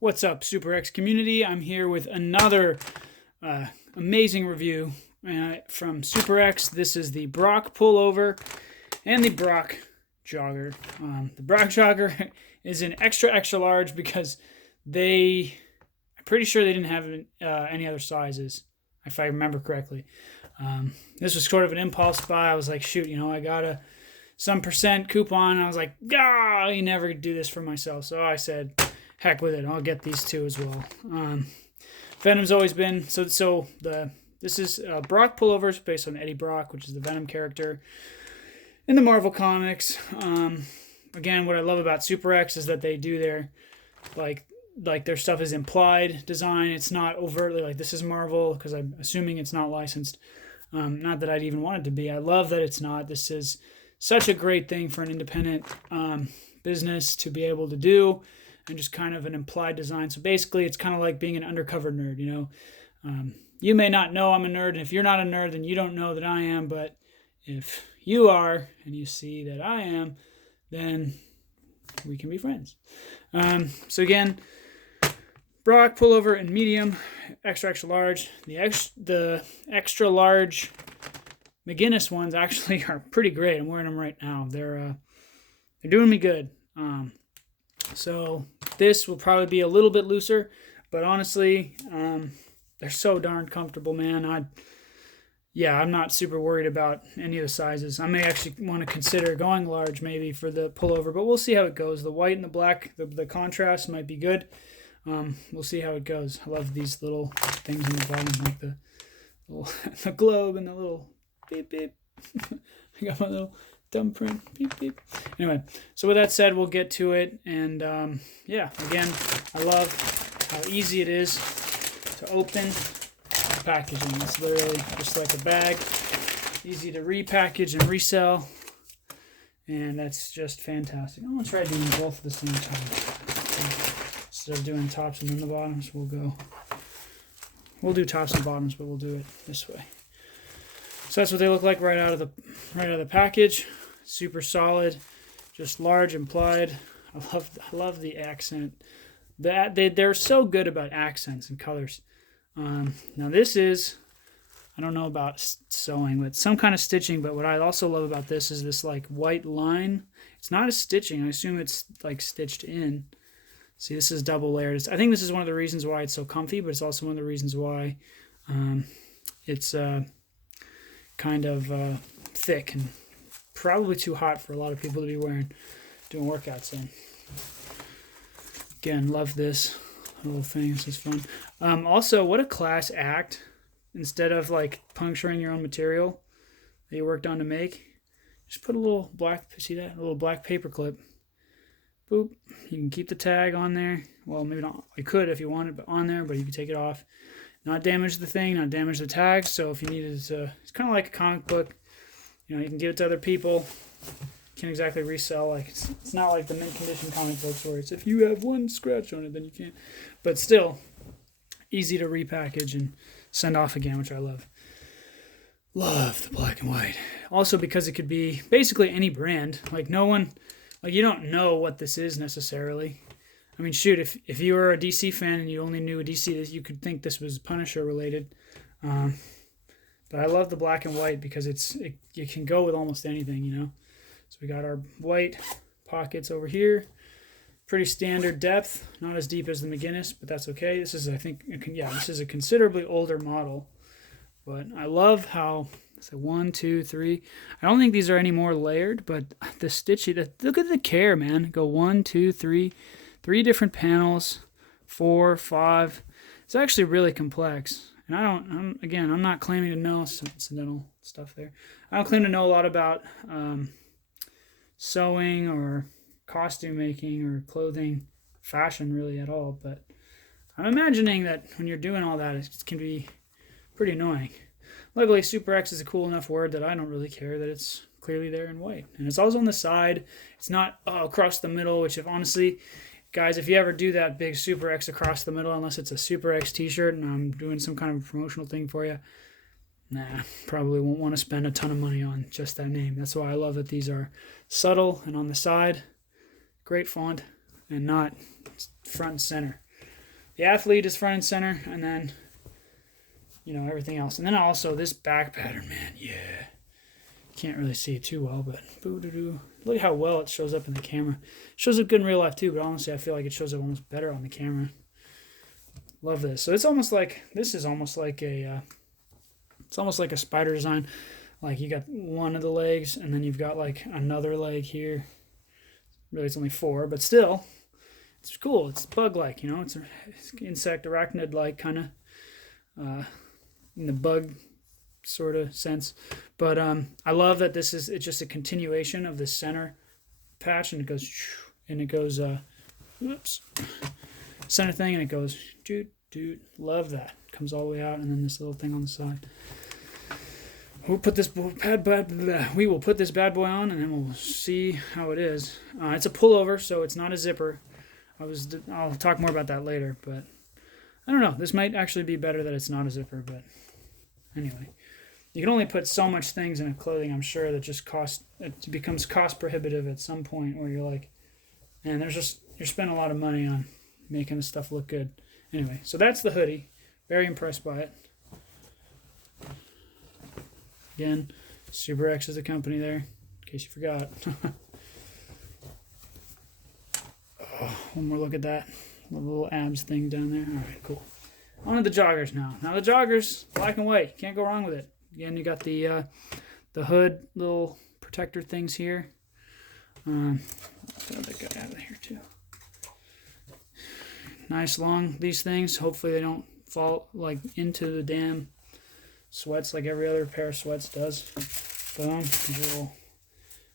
What's up, SuperX community? I'm here with another amazing review from SuperX. This is the Brock pullover and the Brock jogger. The Brock jogger is an extra large because I'm pretty sure they didn't have any other sizes, if I remember correctly. This was sort of an impulse buy. I was like, shoot, I got some percent coupon. I was like, you never do this for myself. So I said, heck with it, I'll get these two as well. Venom's always been this is Brock pullovers based on Eddie Brock, which is the Venom character in the Marvel comics. Again, what I love about SuperX is that they do their like their stuff is implied design. It's not overtly like this is Marvel, because I'm assuming it's not licensed. Not that I'd even want it to be. I love that it's not. This is such a great thing for an independent business to be able to do, and just kind of an implied design. So basically, it's kind of like being an undercover nerd, You may not know I'm a nerd, and if you're not a nerd, then you don't know that I am. But if you are, and you see that I am, then we can be friends. So again, Brock pullover in medium, extra large. The extra large McGinnis ones actually are pretty great. I'm wearing them right now. They're doing me good. So this will probably be a little bit looser, but honestly, they're so darn comfortable, man. I'm not super worried about any of the sizes. I may actually want to consider going large maybe for the pullover, but we'll see how it goes. The white and the black, the contrast might be good. We'll see how it goes. I love these little things in the bottom, like the globe and the little beep beep. I got my little thumbprint, beep beep. Anyway, so with that said, we'll get to it. And again, I love how easy it is to open the packaging. It's literally just like a bag, easy to repackage and resell, and that's just fantastic. I'm gonna try doing both at the same time. Instead of doing tops and then the bottoms, we'll do tops and bottoms, but we'll do it this way. So that's what they look like right out of the package. Super solid, just large implied. I love the accent. They're so good about accents and colors. Now this is, I don't know about sewing, but some kind of stitching. But what I also love about this is this like white line. It's not a stitching. I assume it's like stitched in. See, this is double layered. I think this is one of the reasons why it's so comfy, but it's also one of the reasons why it's kind of thick and probably too hot for a lot of people to be doing workouts in. Again, love this little thing. This is fun. Also, what a class act. Instead of like puncturing your own material that you worked on to make, just put a little black, see that? A little black paper clip. Boop. You can keep the tag on there. Well, maybe not. You could if you wanted, but on there, but you can take it off. Not damage the thing, not damage the tag. So if you needed to, it's kind of like a comic book. You can give it to other people. Can't exactly resell. Like it's not like the mint condition comic books where it's if you have one scratch on it, then you can't. But still, easy to repackage and send off again, which I love. Love the black and white. Also because it could be basically any brand. Like no one, like you don't know what this is necessarily. I mean, shoot, if you were a DC fan and you only knew a DC, you could think this was Punisher related. But I love the black and white because you can go with almost anything, So we got our white pockets over here. Pretty standard depth, not as deep as the McGinnis, but that's okay. This is, this is a considerably older model. But I love how it's like 1, 2, 3. I don't think these are any more layered, but the stitching, look at the care, man. Go 1, 2, 3. 3 different panels, 4, 5. It's actually really complex. And I'm not claiming to know some incidental stuff there. I don't claim to know a lot about sewing or costume making or clothing, fashion really at all. But I'm imagining that when you're doing all that, it can be pretty annoying. Luckily, SuperX is a cool enough word that I don't really care that it's clearly there in white. And it's also on the side. It's not across the middle, which honestly, guys, if you ever do that big SuperX across the middle, unless it's a SuperX t-shirt and I'm doing some kind of promotional thing for you, probably won't want to spend a ton of money on just that name. That's why I love that these are subtle and on the side. Great font and not front and center. the athlete is front and center, and then, you know, everything else. And then also this back pattern, man, yeah. Can't really see it too well, but look at how well it shows up in the camera. It shows up good in real life too, but honestly, I feel like it shows up almost better on the camera. Love this. So it's almost like, this is almost like a, it's almost like a spider design. Like you got one of the legs, and then you've got like another leg here. Really, it's only 4, but still, it's cool. It's bug-like, you know. It's an insect, arachnid-like kind of, in the bug sort of sense. But I love that this is, it's just a continuation of the center patch, and it goes whoops, center thing, and it goes doot. Love that. Comes all the way out, and then this little thing on the side. We will put this bad boy on, and then we'll see how it is. It's a pullover, so it's not a zipper. I'll talk more about that later, but I don't know. This might actually be better that it's not a zipper, but anyway. You can only put so much things in a clothing, I'm sure, that just it becomes cost prohibitive at some point where you're like, man, you're spending a lot of money on making this stuff look good. Anyway, so that's the hoodie. Very impressed by it. Again, SuperX is the company there, in case you forgot. Oh, one more look at that. The little abs thing down there. All right, cool. On to the joggers now. Now the joggers, black and white. Can't go wrong with it. Again, you got the hood little protector things here. I'll throw that guy out of here too. Nice long, these things. Hopefully they don't fall like into the damn sweats like every other pair of sweats does. Boom. A little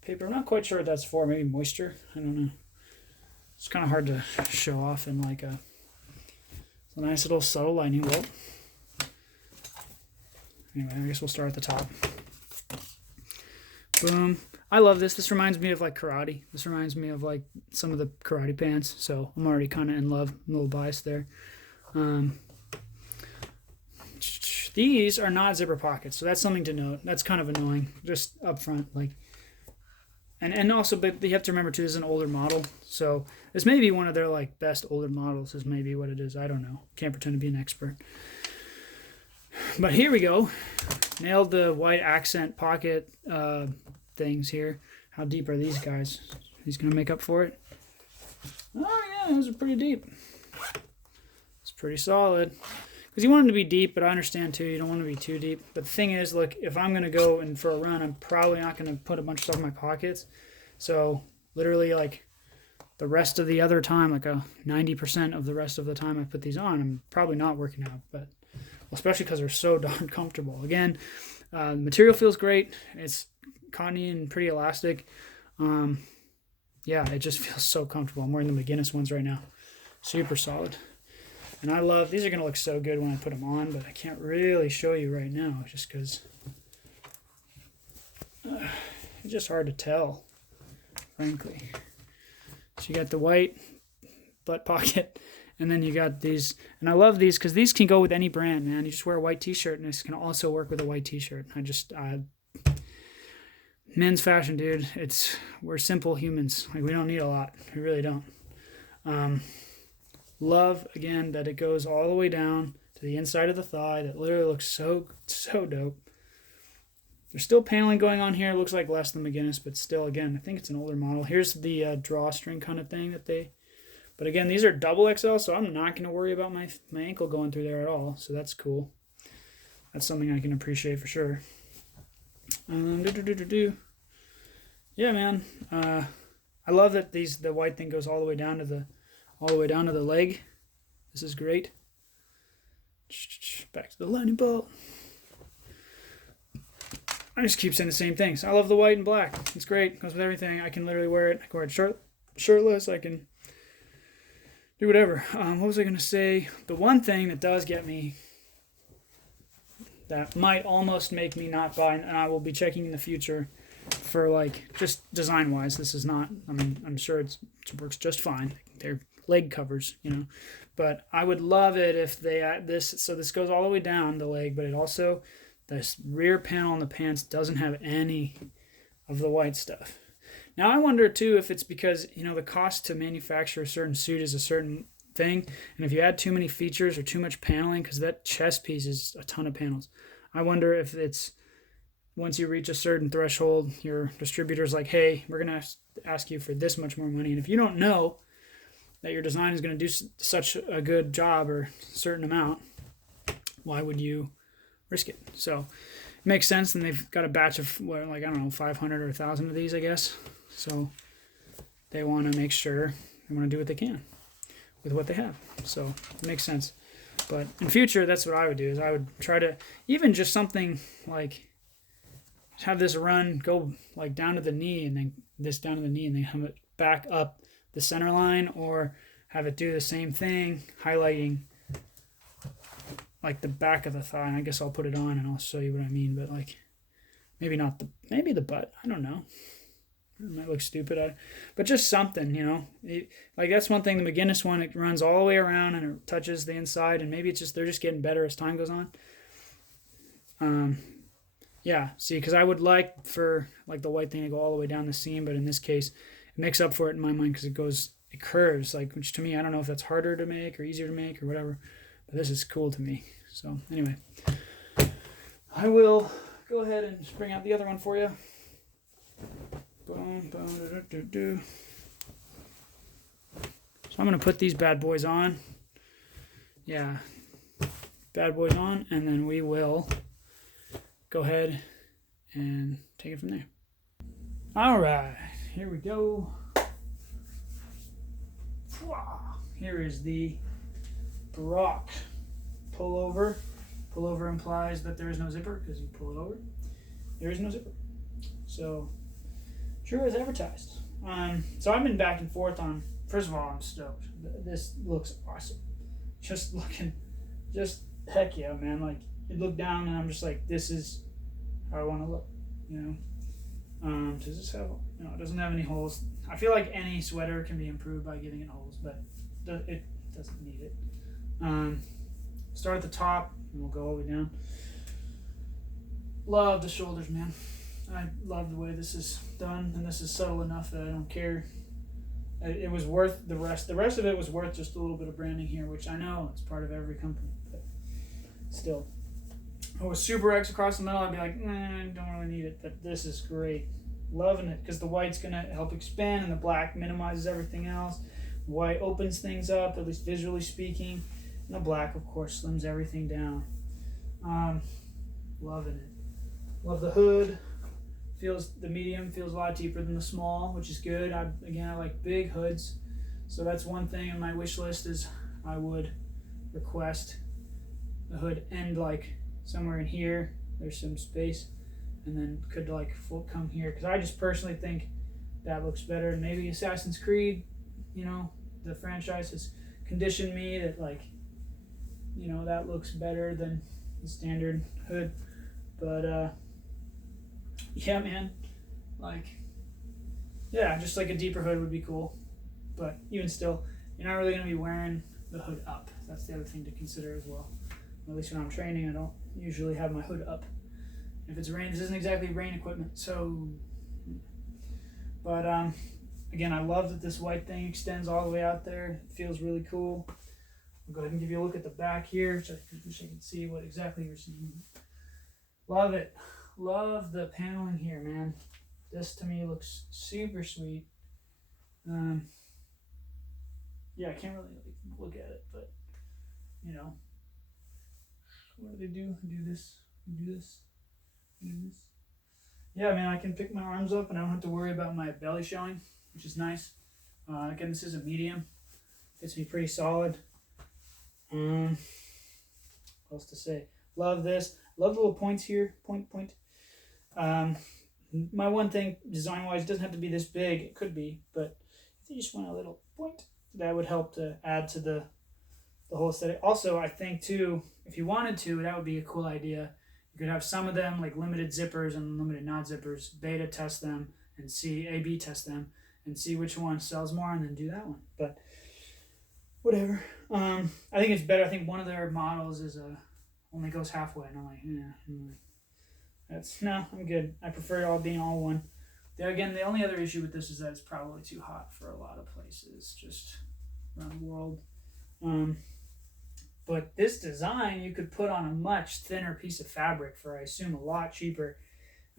paper. I'm not quite sure what that's for. Maybe moisture. I don't know. It's kind of hard to show off in like a nice little subtle lining bolt. Anyway, I guess we'll start at the top. Boom. I love this. This reminds me of like karate. This reminds me of like some of the karate pants. So I'm already kind of in love. I'm a little biased there. These are not zipper pockets, so that's something to note. That's kind of annoying, just up front. Like, and also, but you have to remember too, this is an older model. So this may be one of their like best older models. Is maybe what it is. I don't know. Can't pretend to be an expert. But here we go. Nailed the white accent pocket things here. How deep are these guys? He's gonna make up for it. Oh yeah, those are pretty deep. It's pretty solid. Because you want them to be deep, but I understand too, you don't want to be too deep. But the thing is, look, if I'm gonna go and for a run, I'm probably not gonna put a bunch of stuff in my pockets. So literally, like the rest of the other time, like a 90% of the rest of the time I put these on, I'm probably not working out. But especially because they're so darn comfortable. Again, the material feels great. It's cottony and pretty elastic. Yeah, it just feels so comfortable. I'm wearing the McGinnis ones right now. Super solid. And I love, these are going to look so good when I put them on, but I can't really show you right now just because it's just hard to tell, frankly. So you got the white butt pocket, and then you got these, and I love these because these can go with any brand, man. You just wear a white t-shirt, and this can also work with a white t-shirt. Men's fashion, dude. We're simple humans. Like, we don't need a lot. We really don't. Love, again, that it goes all the way down to the inside of the thigh. That literally looks so dope. There's still paneling going on here. It looks like less than McGinnis, but still, again, I think it's an older model. Here's the drawstring kind of thing but again, these are double XL, so I'm not going to worry about my ankle going through there at all. So that's cool. That's something I can appreciate for sure. Yeah, man. I love that the white thing goes all the way down to the leg. This is great. Back to the lining bolt. I just keep saying the same things. I love the white and black. It's great. It goes with everything. I can literally wear it. I can wear it shirtless. I can do whatever. What was I going to say? The one thing that does get me, that might almost make me not buy, and I will be checking in the future for like just design wise. This is not, I mean, I'm sure it works just fine. They're leg covers, you know, but I would love it if they add this. So this goes all the way down the leg, but it also, this rear panel on the pants doesn't have any of the white stuff. Now I wonder too if it's because, you know, the cost to manufacture a certain suit is a certain thing. And if you add too many features or too much paneling, because that chest piece is a ton of panels, I wonder if it's once you reach a certain threshold, your distributor's like, hey, we're going to ask you for this much more money. And if you don't know that your design is going to do such a good job or a certain amount, why would you risk it? So it makes sense. And they've got a batch of, like, I don't know, 500 or 1,000 of these, I guess. So they want to make sure they want to do what they can with what they have. So it makes sense. But in future, that's what I would do, is I would try to, even just something like, have this run go like down to the knee and then this down to the knee and then have it back up the center line, or have it do the same thing, highlighting like the back of the thigh. And I guess I'll put it on and I'll show you what I mean, but like maybe not maybe the butt. I don't know. It might look stupid, but just something, you know. Like that's one thing. The McGinnis one, it runs all the way around and it touches the inside, and maybe it's just they're just getting better as time goes on. Yeah, see, because I would like for like the white thing to go all the way down the seam, but in this case, it makes up for it in my mind because it curves, like, which to me, I don't know if that's harder to make or easier to make or whatever, but this is cool to me. So anyway, I will go ahead and just bring out the other one for you. Boom, boom, do, do, do. So I'm going to put these bad boys on. Yeah, bad boys on, and then we will go ahead and take it from there. All right, here we go. Here is the Brock pullover. Pullover implies that there is no zipper because you pull it over. There is no zipper. So, true as advertised. So I've been back and forth on, first of all, I'm stoked. This looks awesome. Just heck yeah, man. Like, you look down and I'm just like, this is how I want to look, you know. Does this have, no, it doesn't have any holes. I feel like any sweater can be improved by giving it holes, but it doesn't need it. Start at the top and we'll go all the way down. Love the shoulders, man. I love the way this is done, and this is subtle enough that I don't care. It was worth the rest. The rest of it was worth just a little bit of branding here, which I know it's part of every company, but still. If it was SuperX across the middle, I'd be like, I don't really need it, but this is great. Loving it, because the white's going to help expand, and the black minimizes everything else. The white opens things up, at least visually speaking, and the black, of course, slims everything down. Loving it. Love the hood. The medium feels a lot deeper than the small, which is good. I like big hoods, so that's one thing on my wish list is I would request the hood end like somewhere in here. There's some space, and then could like full come here, because I just personally think that looks better. And maybe Assassin's Creed, you know, the franchise has conditioned me that, like, you know, that looks better than the standard hood. But yeah, man, like, yeah, just like a deeper hood would be cool. But even still, you're not really going to be wearing the hood up. That's the other thing to consider as well. At least when I'm training, I don't usually have my hood up. If it's rain, this isn't exactly rain equipment, so. But again, I love that this white thing extends all the way out there. It feels really cool. I'll go ahead and give you a look at the back here, so I wish I could see what exactly you're seeing. Love it. Love the paneling here, man. This to me looks super sweet. Yeah, I can't really look at it, but you know, what do they do? Do this, do this, do this. Yeah, man, I can pick my arms up and I don't have to worry about my belly showing, which is nice. Again, this is a medium. Fits me pretty solid. What else to say? Love this. Love the little points here. Point. My one thing, design-wise, doesn't have to be this big. It could be, but if you just want a little point, that would help to add to the whole aesthetic. Also, I think, too, if you wanted to, that would be a cool idea. You could have some of them, like limited zippers and limited not zippers, beta test them and see, A/B test them, and see which one sells more, and then do that one. But whatever. I think it's better. I think one of their models is only goes halfway, and I'm like, I'm good. I prefer it all being all one. Again, the only other issue with this is that it's probably too hot for a lot of places, just around the world. But this design you could put on a much thinner piece of fabric for, I assume, a lot cheaper.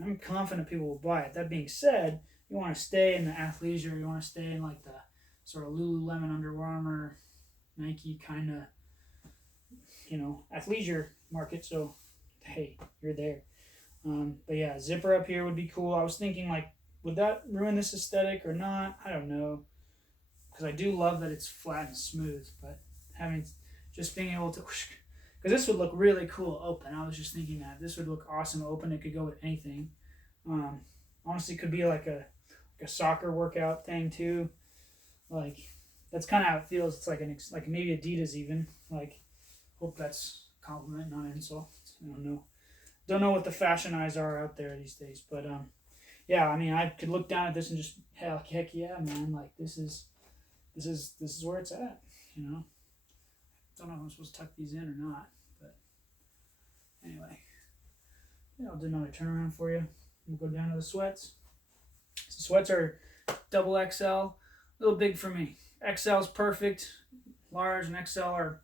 I'm confident people will buy it. That being said, you want to stay in the athleisure. You want to stay in like the sort of Lululemon, Under Armour, Nike kind of, athleisure market. So, hey, you're there. But yeah, zipper up here would be cool. I was thinking, like, would that ruin this aesthetic or not? I don't know. Because I do love that it's flat and smooth. But just being able to, because this would look really cool open. I was just thinking that this would look awesome open. It could go with anything. Honestly, it could be like a soccer workout thing too. Like, that's kind of how it feels. It's like maybe Adidas even. Like, hope that's a compliment, not an insult. I don't know. Don't know what the fashion eyes are out there these days, but yeah. I mean, I could look down at this and just heck yeah, man. Like, this is where it's at. Don't know if I'm supposed to tuck these in or not, but anyway. Yeah, I'll do another turnaround for you. We'll go down to the sweats. So sweats are double XL, a little big for me. XL is perfect. Large and XL are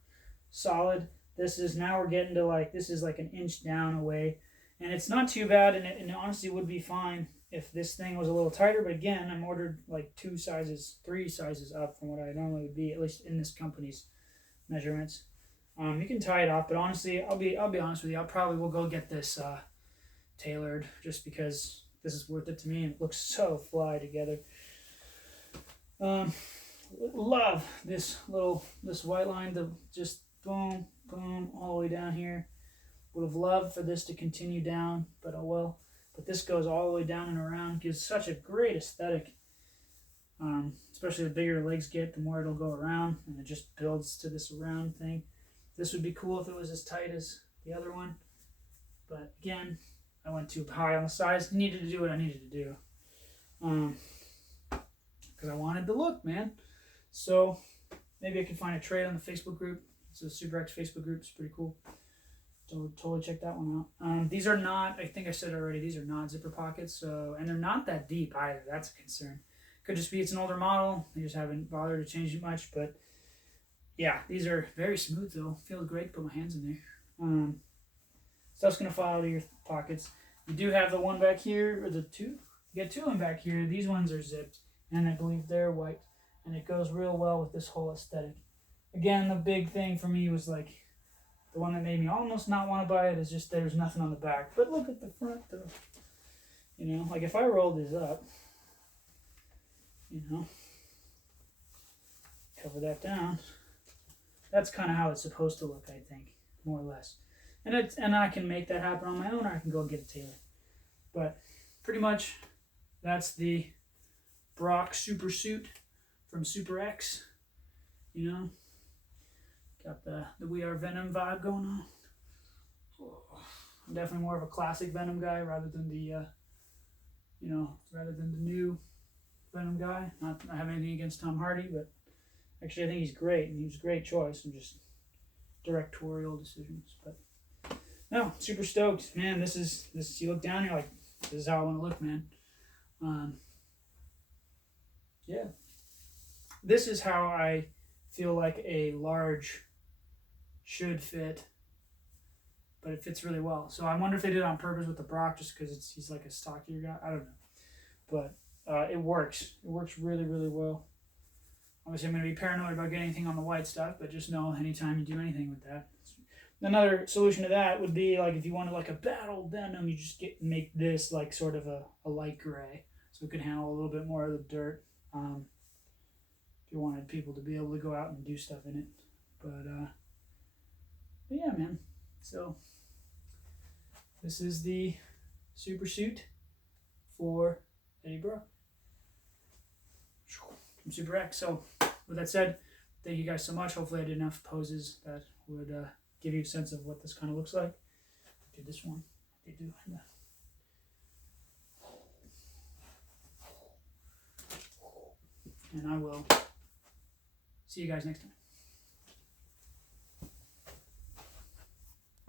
solid. Now we're getting to this is like an inch down away. And it's not too bad, and it honestly would be fine if this thing was a little tighter. But again, I'm ordered like 3 sizes up from what I normally would be, at least in this company's measurements. You can tie it off, but honestly, I'll be honest with you. I probably will go get this tailored just because this is worth it to me and it looks so fly together. Love this white line, the just boom all the way down here. Would have loved for this to continue down, but oh well. But this goes all the way down and around, gives such a great aesthetic. Especially the bigger the legs get, the more it'll go around, and it just builds to this round thing. This would be cool if it was as tight as the other one, but again, I went too high on the sides. Needed to do what I needed to do, because I wanted the look, man. So maybe I could find a trade on the Facebook group. It's a SuperX Facebook group. It's pretty cool. So totally check that one out. These are not, I think I said already, these are not zipper pockets, and they're not that deep either. That's a concern. Could just be it's an older model. They just haven't bothered to change it much, but yeah, these are very smooth though. Feels great to put my hands in there. Stuff's gonna fall out of your pockets. You do have the one back here, or the two. You get 2 of them back here. These ones are zipped, and I believe they're white, and it goes real well with this whole aesthetic. Again, the big thing for me was like the one that made me almost not want to buy it is just there's nothing on the back. But look at the front though. Like if I rolled this up, cover that down. That's kind of how it's supposed to look, I think, more or less. And I can make that happen on my own, or I can go and get a tailor. But pretty much, that's the Brock Super Suit from SuperX. Got the We Are Venom vibe going on. I'm definitely more of a classic Venom guy rather than the new Venom guy. Not I have anything against Tom Hardy, but actually I think he's great, and he was a great choice. I'm just directorial decisions, but no, super stoked, man. This is you look down, you're like, this is how I want to look, man. Yeah, this is how I feel like a large should fit, but it fits really well. So I wonder if they did it on purpose with the Brock, just because he's like a stockier guy. I don't know, but it works. It works really, really well. Obviously, I'm going to be paranoid about getting anything on the white stuff, but just know anytime you do anything with that. Another solution to that would be like if you wanted like a battle Venom, you just make this like sort of a light gray, so it could handle a little bit more of the dirt. If you wanted people to be able to go out and do stuff in it, but yeah, man. So this is the super suit for Eddie Brock from SuperX. So with that said, thank you guys so much. Hopefully I did enough poses that would give you a sense of what this kind of looks like. I did this one. I did do that. And I will see you guys next time.